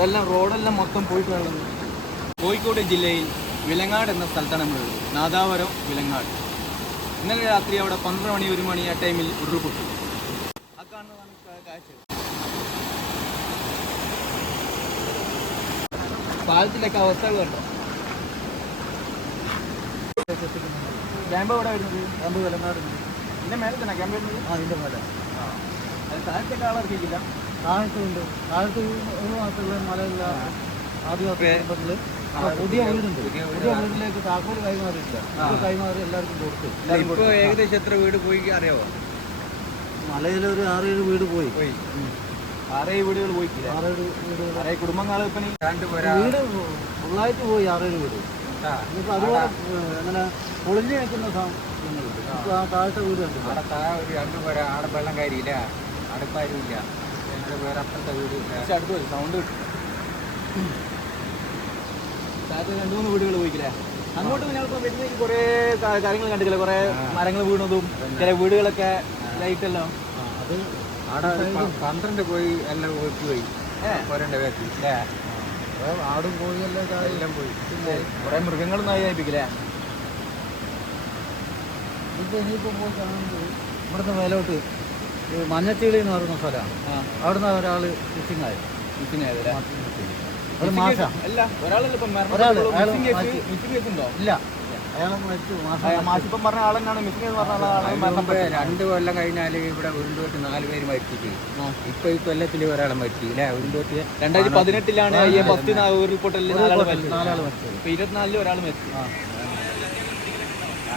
ഇതെല്ലാം റോഡെല്ലാം മൊത്തം പോയിട്ട് വേണം. കോഴിക്കോട് ജില്ലയിൽ വിലങ്ങാട് എന്ന സ്ഥലത്താണ് നമ്മളുള്ളത്. നാദാപുരം വിലങ്ങാട്. ഇന്നലെ രാത്രി അവിടെ 12 മണി 1 മണി ആ ടൈമിൽ ഉരുൾപൊട്ടി. ആ കാണുന്നതാണ് കാഴ്ച. പാലത്തിലൊക്കെ അവസ്ഥകൾ കണ്ടോ? ക്യാമ്പ് എവിടെ വരുന്നത്? ക്യാമ്പ് വിലങ്ങാട്. ഇതിന്റെ മേലെ തന്നെ ക്യാമ്പ് വരുന്നത്? ആ, ഇതിന്റെ മേലെ. അത് താഴത്തേക്ക് ആളിറക്കിയില്ല. താഴത്തുണ്ട്. താഴത്ത് ഒരു മാസമുള്ള മലയുള്ള ആദിവാസി കുടുംബത്തില് പുതിയ വീടുണ്ട്. പുതിയ വീട്ടിലേക്ക് താക്കോല് കൈമാറിയില്ല. കൈമാറി എല്ലാവർക്കും കൊടുത്തു. ഇപ്പൊ ഏകദേശം എത്ര വീട് പോയി അറിയാവോ? മലയിലൊരു 6-7 വീട് പോയി. 6-7 വീടുകൾ പോയി. 6-7 വീടുകൾ. 6 കുടുംബങ്ങൾ വീട് ഫുള്ളായിട്ട് പോയി. 6-7 വീട്. ഇനിയിപ്പോൾ അതുപോലെ അങ്ങനെ പൊളിഞ്ഞു നിൽക്കുന്ന സാധനങ്ങളുണ്ട്. ഇപ്പോൾ ആ താഴത്തെ വീട് കണ്ടു. അവിടെ താഴെ ഒരു 2 പേര് ആടെ വെള്ളം കയറിയില്ല. അടുപ്പാരുമില്ല. വേറെ അപ്പുറത്തെ വീട് അടുത്ത് പോയി. സൗണ്ട് കിട്ടും. താഴത്തെ 2-3 വീടുകൾ പോയിക്കില്ലേ? അങ്ങോട്ട് ഞങ്ങളിപ്പോൾ വരുന്നതിന് കുറേ കാര്യങ്ങൾ കണ്ടിട്ടില്ല. കുറേ മരങ്ങൾ വീണതും ചില വീടുകളൊക്കെ ലൈറ്റല്ലോ. അത് ആടെ 12 പോയി എല്ലാം പോയി. പോരേണ്ട വേത്തി ആടും കോഴിയെല്ലാം എല്ലാം പോയി. കുറേ മൃഗങ്ങളും നായിപ്പിക്കില്ലേ? ഇപ്പം ഇനിയിപ്പോൾ പോയി കാണുന്നത് ഇവിടുത്തെ മേലോട്ട് മഞ്ഞച്ചീളി എന്ന് പറയുന്ന സ്ഥലമാണ്. അവിടുന്ന് ഒരാൾ മിസ്സിംഗ് ആയത്. ഒരു മാസം അല്ല, ഇല്ല, അയാൾ മരിച്ചു. മാസിപ്പം പറഞ്ഞ ആളെന്നാണ് മിസ്സിംഗ് എന്ന് പറഞ്ഞ ആളാണ്. 2 കൊല്ലം കഴിഞ്ഞാൽ ഇവിടെ ഉരുണ്ടോട്ട് 4 പേര് മരിച്ചിട്ട് ഇപ്പൊ ഈ കൊല്ലത്തിൽ ഒരാളെ മരിച്ചു. ഇല്ലേ? ഉരുണ്ടോട്ട് 2018 ഈ ഫസ്റ്റ് ഉരുൾപൊട്ടലിൽ 4 ആൾ മരിച്ചു. ഇപ്പൊ 24 ഒരാൾ മരിച്ചു.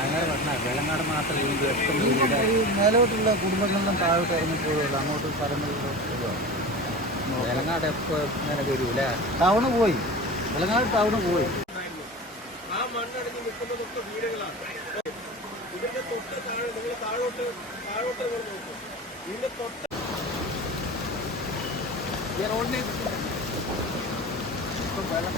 അങ്ങനെ പറഞ്ഞാൽ വെള്ളനാട് മാത്രമേ മേലോട്ടുള്ള കുടുംബങ്ങളെല്ലാം താഴോട്ട് ഇറങ്ങിപ്പോയുള്ളൂ. അങ്ങോട്ട് സ്ഥലങ്ങളിലോ വെള്ളനാട് എപ്പോൾ ഇങ്ങനെ വരൂല്ലേ? ടൗണ് പോയി. വെള്ളനാട് ടൗണ് പോയി. ആ മണ്ണടിഞ്ഞ് നിൽക്കുന്നതൊക്കെ വീടുകളാണ്. ഇതിന്റെ തൊട്ട് താഴെ നിങ്ങൾ താഴോട്ട് നോക്കും. ഇതിന്റെ തൊട്ട് ഈ റോഡിനെ ഇപ്പം വെള്ളം